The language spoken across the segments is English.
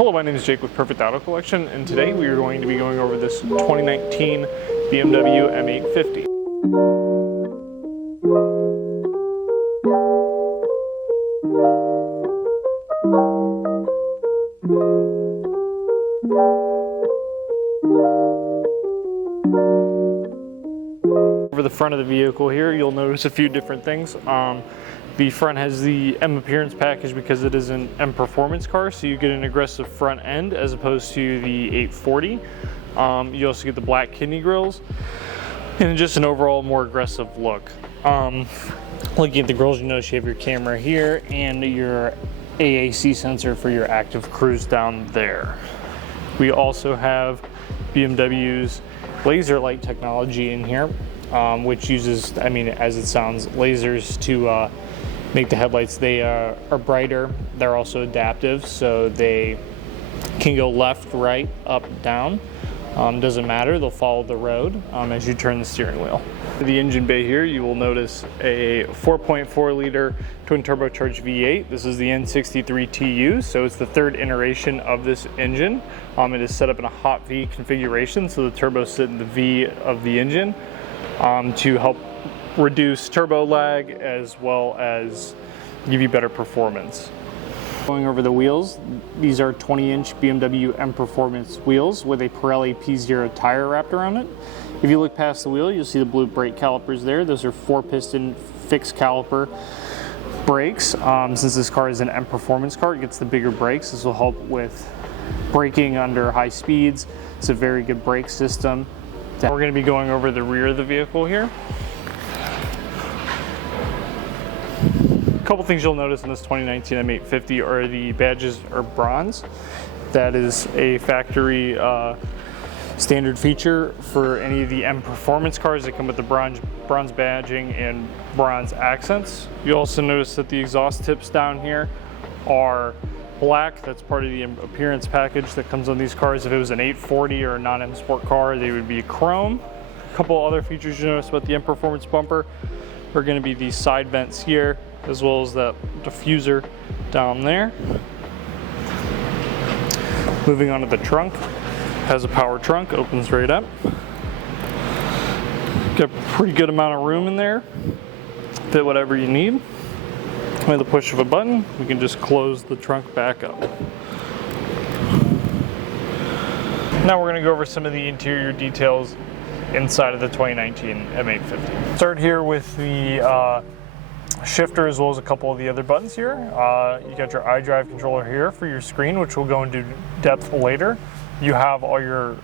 Hello, my name is Jake with Perfect Auto Collection, and today we are going to be going over this 2019 BMW M850. Over the front of the vehicle here, you'll notice a few different things. The front has the M appearance package because it is an M performance car, so you get an aggressive front end as opposed to the 840. You also get the black kidney grills and just an overall more aggressive look. Looking at the grills, you notice you have your camera here and your AAC sensor for your active cruise down there. We also have BMW's laser light technology in here, which uses, as it sounds, lasers to make the headlights. They are brighter. They're also adaptive, so they can go left, right, up, down. Doesn't matter, they'll follow the road as you turn the steering wheel. The engine bay here, you will notice a 4.4 liter twin turbocharged V8. This is the N63TU, so it's the third iteration of this engine. It is set up in a hot V configuration, so the turbos sit in the V of the engine to help reduce turbo lag as well as give you better performance. Going over the wheels, these are 20-inch BMW M Performance wheels with a Pirelli P0 tire wrapped around it. If you look past the wheel, you'll see the blue brake calipers there. Those are 4-piston fixed caliper brakes. Since this car is an M Performance car, it gets the bigger brakes. This will help with braking under high speeds. It's a very good brake system. We're going to be going over the rear of the vehicle here. A couple things you'll notice in this 2019 M850 are the badges are bronze. That is a factory standard feature for any of the M Performance cars that come with the bronze badging and bronze accents. You also notice that the exhaust tips down here are black. That's part of the appearance package that comes on these cars. If it was an 840 or a non-M Sport car, they would be chrome. A couple other features you notice about the M Performance bumper are going to be these side vents here, as well as that diffuser down there. Moving on to the trunk, has a power trunk, opens right up. Got a pretty good amount of room in there, fit whatever you need. With the push of a button, we can just close the trunk back up. Now we're going to go over some of the interior details inside of the 2019 M850. Start here with the shifter as well as a couple of the other buttons here. You got your iDrive controller here for your screen, which we'll go into depth later. You have all your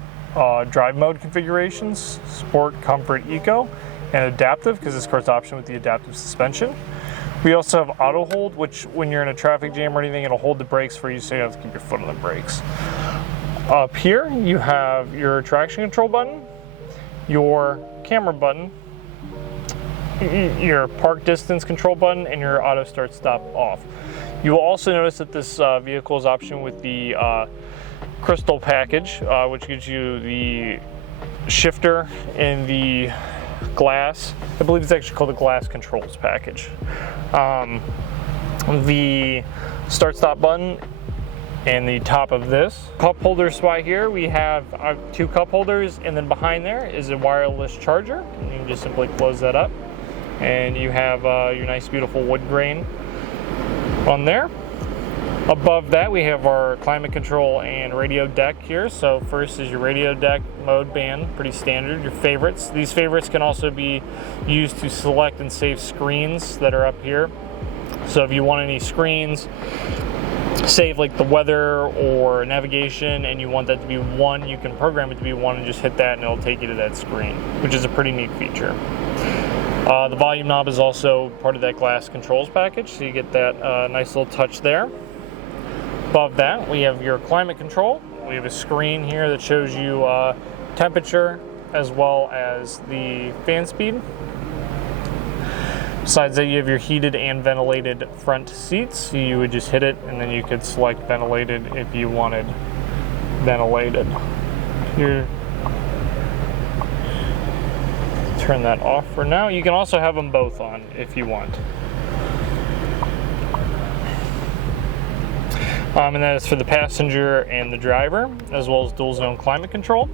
drive mode configurations: Sport, Comfort, Eco, and Adaptive, because this car's option with the adaptive suspension. We also have auto hold, which when you're in a traffic jam or anything, it'll hold the brakes for you, so you don't have to keep your foot on the brakes. Up here, you have your traction control button, your camera button, your park distance control button, and your auto start stop off. You will also notice that this vehicle is optioned with the crystal package, which gives you the shifter and the glass. I believe it's actually called the glass controls package. The start stop button and the top of this cup holder spot here, we have 2 cup holders, and then behind there is a wireless charger. And you can just simply close that up, and you have your nice beautiful wood grain on there. Above that, we have our climate control and radio deck here. So first is your radio deck mode band, pretty standard. Your favorites. These favorites can also be used to select and save screens that are up here. So if you want any screens, save like the weather or navigation, and you want that to be 1, you can program it to be 1 and just hit that and it'll take you to that screen, which is a pretty neat feature. The volume knob is also part of that glass controls package, so you get that nice little touch there. Above that, we have your climate control. We have a screen here that shows you temperature as well as the fan speed. Besides that, you have your heated and ventilated front seats. So you would just hit it, and then you could select ventilated if you wanted ventilated. Here, turn that off for now. You can also have them both on if you want. And that is for the passenger and the driver, as well as dual zone climate control.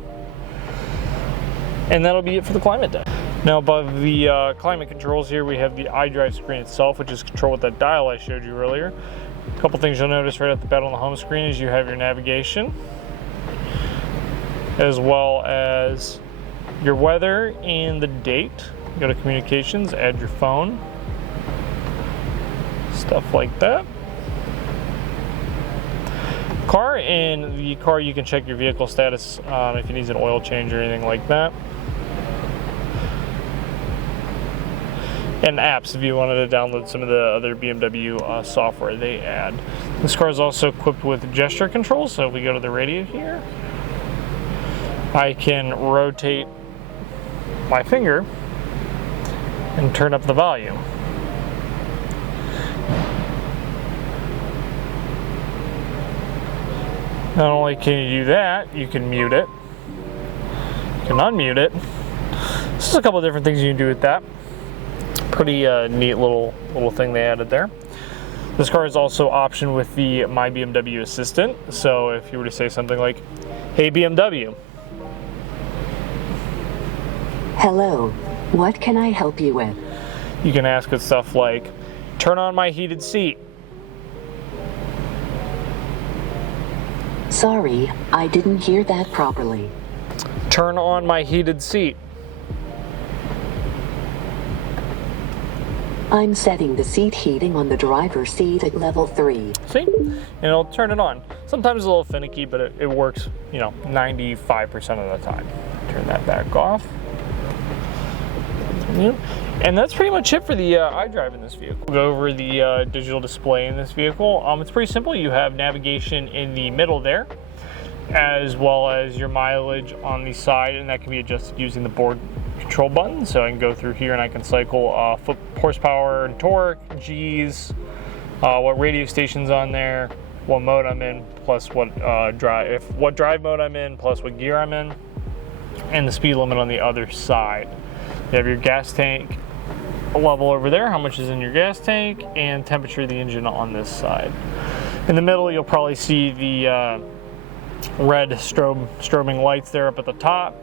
And that'll be it for the climate deck. Now above the climate controls here, we have the iDrive screen itself, which is controlled with that dial I showed you earlier. A couple things you'll notice right off the bat on the home screen is you have your navigation, as well as your weather and the date. Go to communications, add your phone, stuff like that. In the car, you can check your vehicle status if it needs an oil change or anything like that. And apps if you wanted to download some of the other BMW software they add. This car is also equipped with gesture control, so if we go to the radio here, I can rotate my finger and turn up the volume. Not only can you do that, you can mute it, you can unmute it. There's a couple of different things you can do with that. Pretty neat little thing they added there. This car is also optioned with the My BMW Assistant. So if you were to say something like, "Hey BMW." Hello, what can I help you with? You can ask it stuff like, "Turn on my heated seat." Sorry, I didn't hear that properly. Turn on my heated seat. I'm setting the seat heating on the driver's seat at level 3. See? And it'll turn it on. Sometimes it's a little finicky, but it works, 95% of the time. Turn that back off. And that's pretty much it for the iDrive in this vehicle. We'll go over the digital display in this vehicle. It's pretty simple. You have navigation in the middle there, as well as your mileage on the side, and that can be adjusted using the board control button. So I can go through here and I can cycle foot horsepower and torque, G's, what radio station's on there, what mode I'm in, plus what drive mode I'm in, plus what gear I'm in, and the speed limit on the other side. You have your gas tank level over there, how much is in your gas tank, and temperature of the engine on this side. In the middle, you'll probably see the red strobing lights there up at the top.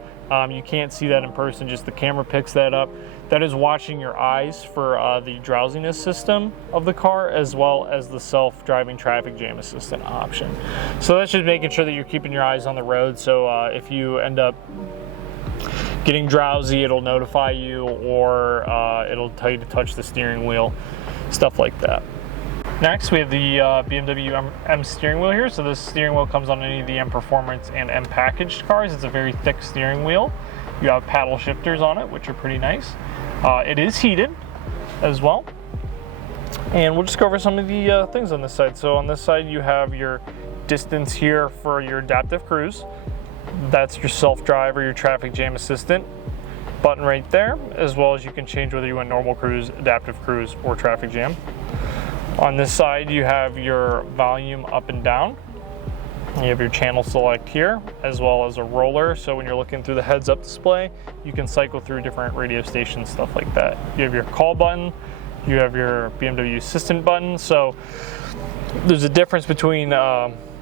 You can't see that in person, just the camera picks that up. That is watching your eyes for the drowsiness system of the car, as well as the self-driving traffic jam assistant option. So that's just making sure that you're keeping your eyes on the road, so if you end up getting drowsy, it'll notify you, or it'll tell you to touch the steering wheel, stuff like that. Next, we have the BMW M steering wheel here. So this steering wheel comes on any of the M Performance and M packaged cars. It's a very thick steering wheel. You have paddle shifters on it, which are pretty nice. It is heated as well. And we'll just go over some of the things on this side. So on this side, you have your distance here for your adaptive cruise. That's your self-drive or your traffic jam assistant button right there, as well as you can change whether you want normal cruise, adaptive cruise, or traffic jam. On this side, you have your volume up and down. You have your channel select here, as well as a roller. So when you're looking through the heads-up display, you can cycle through different radio stations, stuff like that. You have your call button. You have your BMW Assistant button. So there's a difference between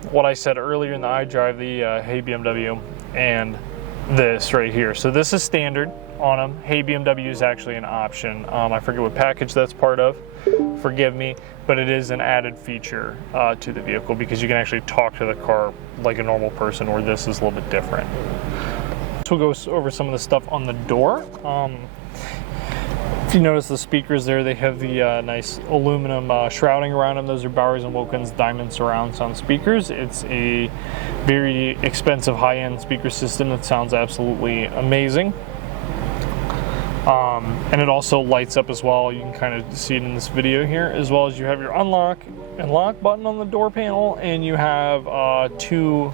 what I said earlier in the iDrive, the Hey BMW, and this right here. So this is standard on them. Hey BMW is actually an option. I forget what package that's part of, forgive me, but it is an added feature to the vehicle because you can actually talk to the car like a normal person, or this is a little bit different. So we'll go over some of the stuff on the door. If you notice the speakers there, they have the nice aluminum shrouding around them. Those are Bowers & Wilkins diamond surround sound speakers. It's a very expensive high-end speaker system that sounds absolutely amazing. And it also lights up as well. You can kind of see it in this video here, as well as you have your unlock and lock button on the door panel, and you have two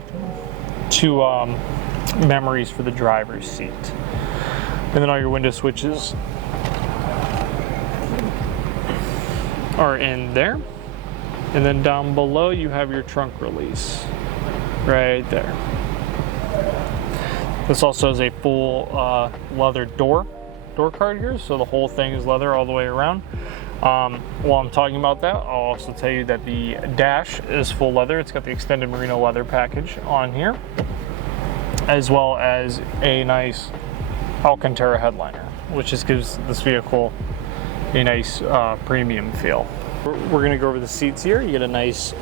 memories for the driver's seat. And then all your window switches are in there. And then down below you have your trunk release right there. This also has a full leather door card here, so the whole thing is leather all the way around. While I'm talking about that, I'll also tell you that the dash is full leather. It's got the extended merino leather package on here, as well as a nice Alcantara headliner, which just gives this vehicle a nice premium feel. We're going to go over the seats here. You get a nice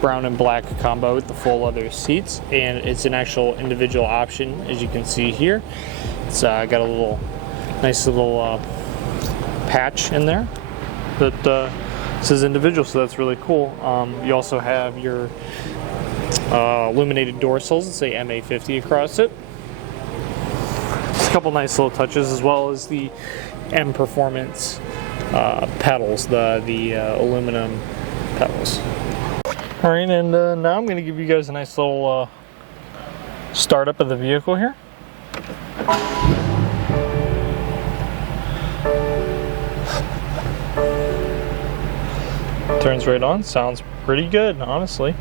brown and black combo with the full leather seats, and it's an actual individual option, as you can see here. It's got a nice little patch in there that says individual, so that's really cool. You also have your illuminated door sills that say M850 across it. Just a couple nice little touches, as well as the M Performance pedals, the aluminum pedals. All right, and now I'm going to give you guys a nice little startup of the vehicle here. Turns right on, sounds pretty good, honestly.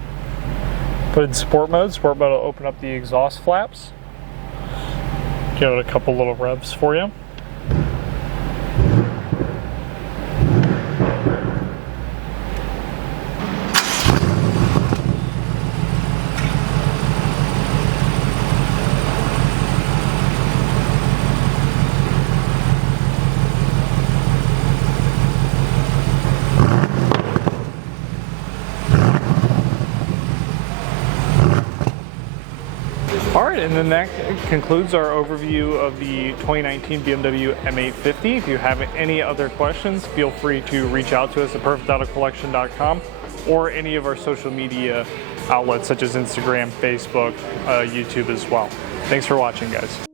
Put it in sport mode. Sport mode will open up the exhaust flaps. Give it a couple little revs for you. Alright, and then that concludes our overview of the 2019 BMW M850. If you have any other questions, feel free to reach out to us at perfectautocollection.com or any of our social media outlets such as Instagram, Facebook, YouTube as well. Thanks for watching, guys.